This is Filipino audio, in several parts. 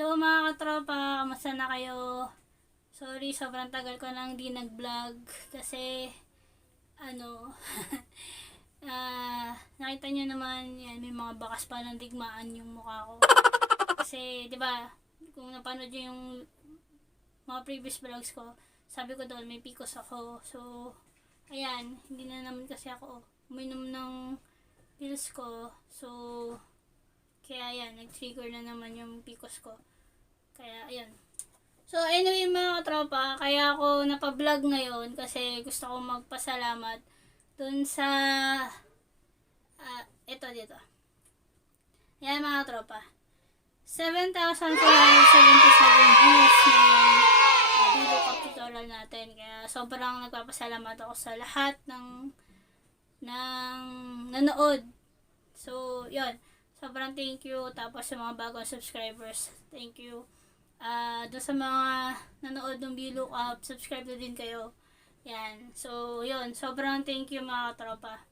Hello mga katropa, kamusta na kayo? Sorry, sobrang tagal ko nang di nag-vlog kasi ano, nakita nyo naman yan, may mga bakas pa ng digmaan yung mukha ko. Kasi, di ba, kung napanood nyo yung mga previous vlogs ko, sabi ko doon may PCOS ako. So, ayan, hindi na naman kasi ako uminom ng pills ko. So, kaya yan, nag-trigger na naman yung PCOS ko. Kaya, ayan. So, anyway mga katropa, kaya ako napa-vlog ngayon kasi gusto ko magpasalamat dun sa, ito dito. Yan mga katropa. 7,477 views na video cup tutorial natin. Kaya sobrang nagpapasalamat ako sa lahat ng nanood. So, yun. Sobrang thank you. Tapos sa mga bagong subscribers, thank you. Doon sa mga nanood ng VLOOKUP, subscribe na din kayo. Yan. So, yun. Sobrang thank you mga katropa.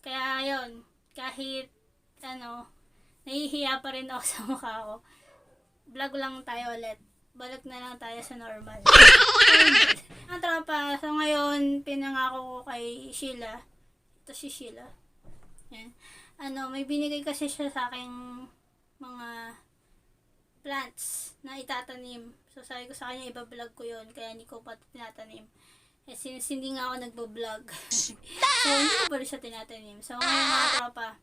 Kaya, yun. Kahit, nahihiya pa rin ako sa mukha ko. Vlog lang tayo ulit. Balik na lang tayo sa normal. Mga tropa, so ngayon, pinangako ko kay Sheila. Ito si Sheila. Yan. May binigay kasi siya sa aking mga plants na itatanim. So, sabi ko sa kanya, iba-vlog ko yun. Kaya hindi ko pa tinatanim. Since hindi nga ako nagbo-vlog. So, hindi ko pa rin siya tinatanim. So, ngayon mga tropa,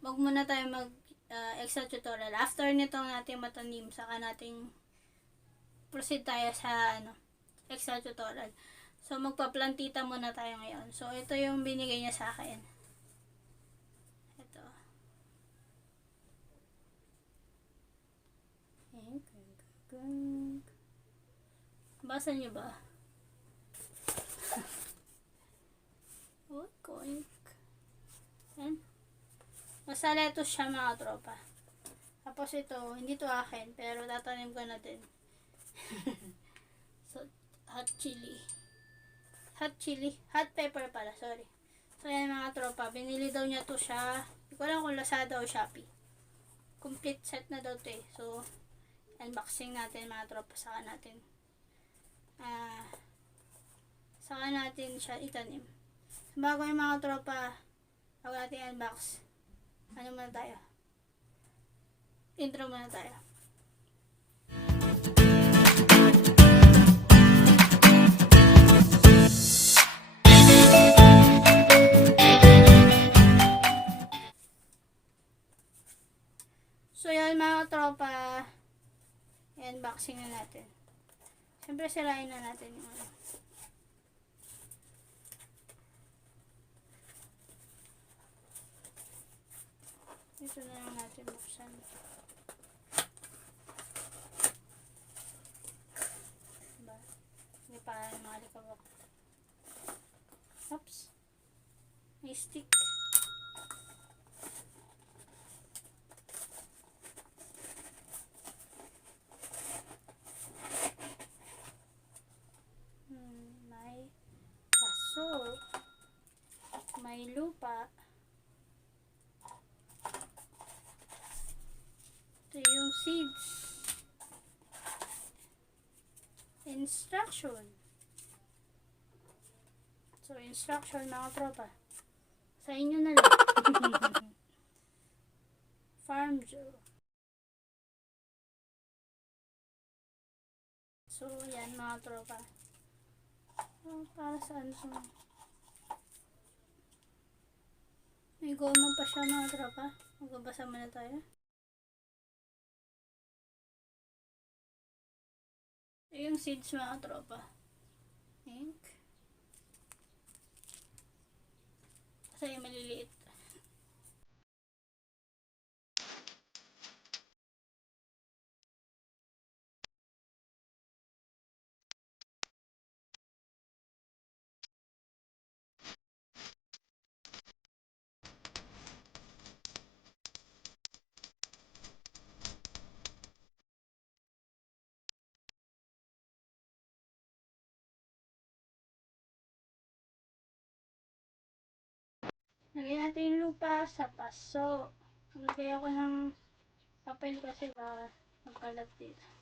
wag muna tayo extra tutorial. After nitong natin matanim, saka nating proceed tayo sa extra tutorial. So, magpa-plantita muna tayo ngayon. So, ito yung binigay niya sa akin. Ito. Basa niyo ba? Koink. Yan. Basta lettuce siya mga tropa. Tapos ito, hindi to akin, pero tatanim ko na din. So, hot chili. Hot pepper pala, sorry. So, yan mga tropa. Binili daw niya to siya. Hindi ko lang kung Lazada o Shopee. Complete set na daw to eh. So, unboxing natin mga tropa. Saka natin siya itanim. So, bago yung mga tropa, bago natin unbox, muna tayo? Intro muna tayo. So, yan mga tropa, unboxing na natin. Siyempre, sirain na natin yung ito na lang natin buksan. Diba? Hindi pa mga likabok. Oops. May stick. May paso. May lupa. Ito yung seeds. Instruction. So, instruction mga tropa. Sa inyo na lang. Farm Joe. So, yan mga tropa. Para saan ito? May goma pa siya mga tropa. Magbabasa muna tayo. Ito yung seeds mga tropa. Ink. Kasi maliliit. Lagyan natin yung lupa sa paso. Lagyan ako ng papel kasi ba Magkalat dito.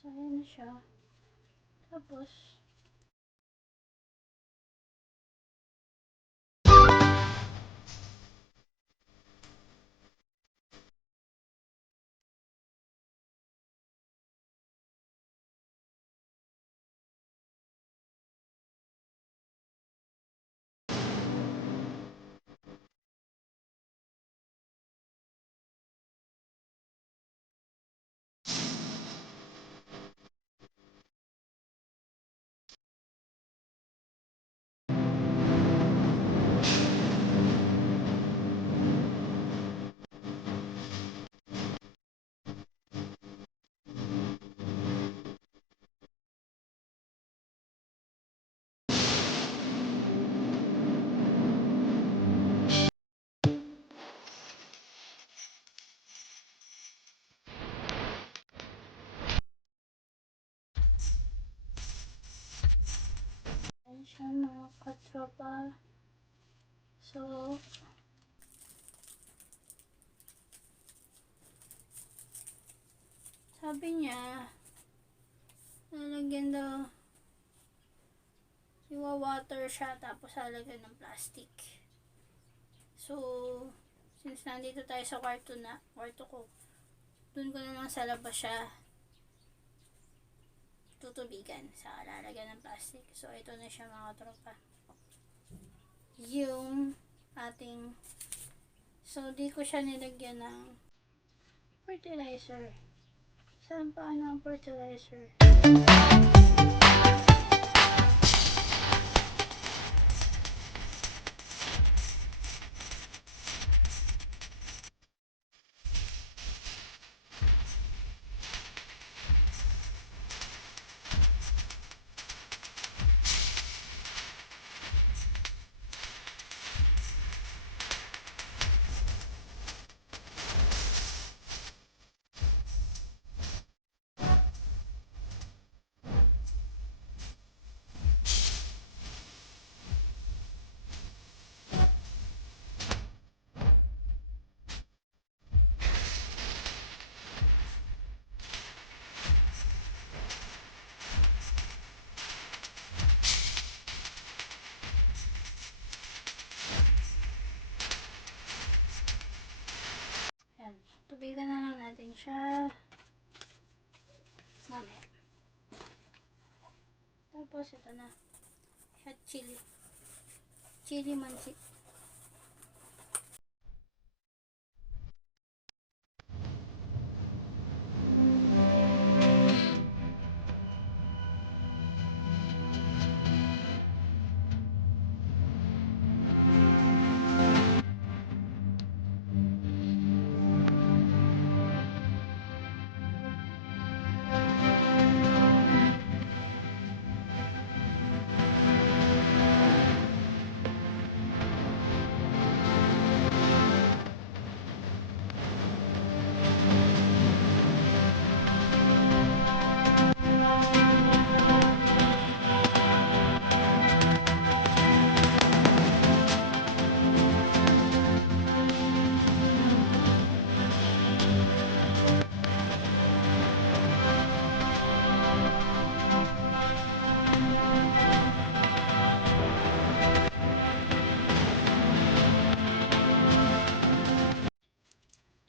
So, ayan na siya. Tapos, ayan siya mga katropa. So, sabi niya, lalagyan daw, iwa-water siya tapos lalagyan ng plastic. So, since nandito tayo sa kwarto ko, dun ko na lang sa labas siya tutubigan sa lalagyan ng plastic. So, ito na siya mga tropa. Yung ating, so, di ko siya nilagyan ng fertilizer. Saan pa ang fertilizer? Ayan. Tubigan na lang natin siya. Mamaya. Tapos ito na. Hot chili. Chili mansi.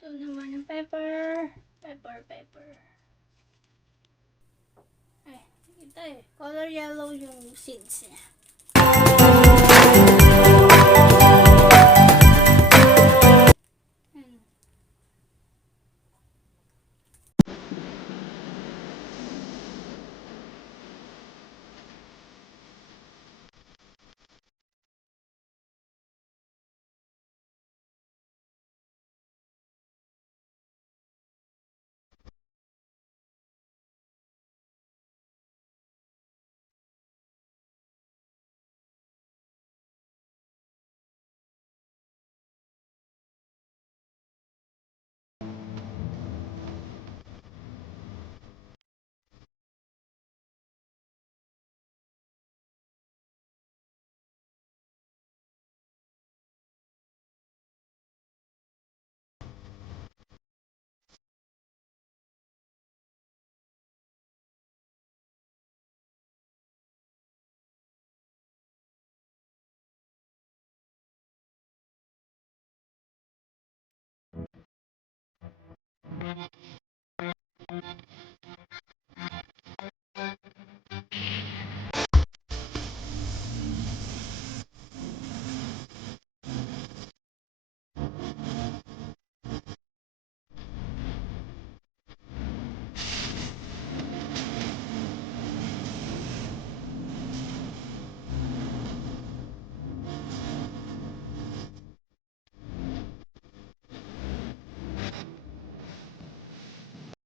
Ito naman yung pepper. Pepper. Ay, ito eh. Color yellow yung seeds niya.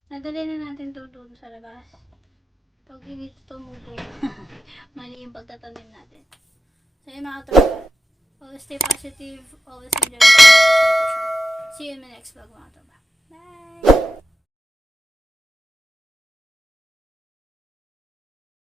Nadali na natin ito doon sa labas. Pag hindi ito tumubo, mali yung pagtatanim natin. So yun mga tropa, always stay positive, always enjoy the life. See you in my next vlog mga tropa.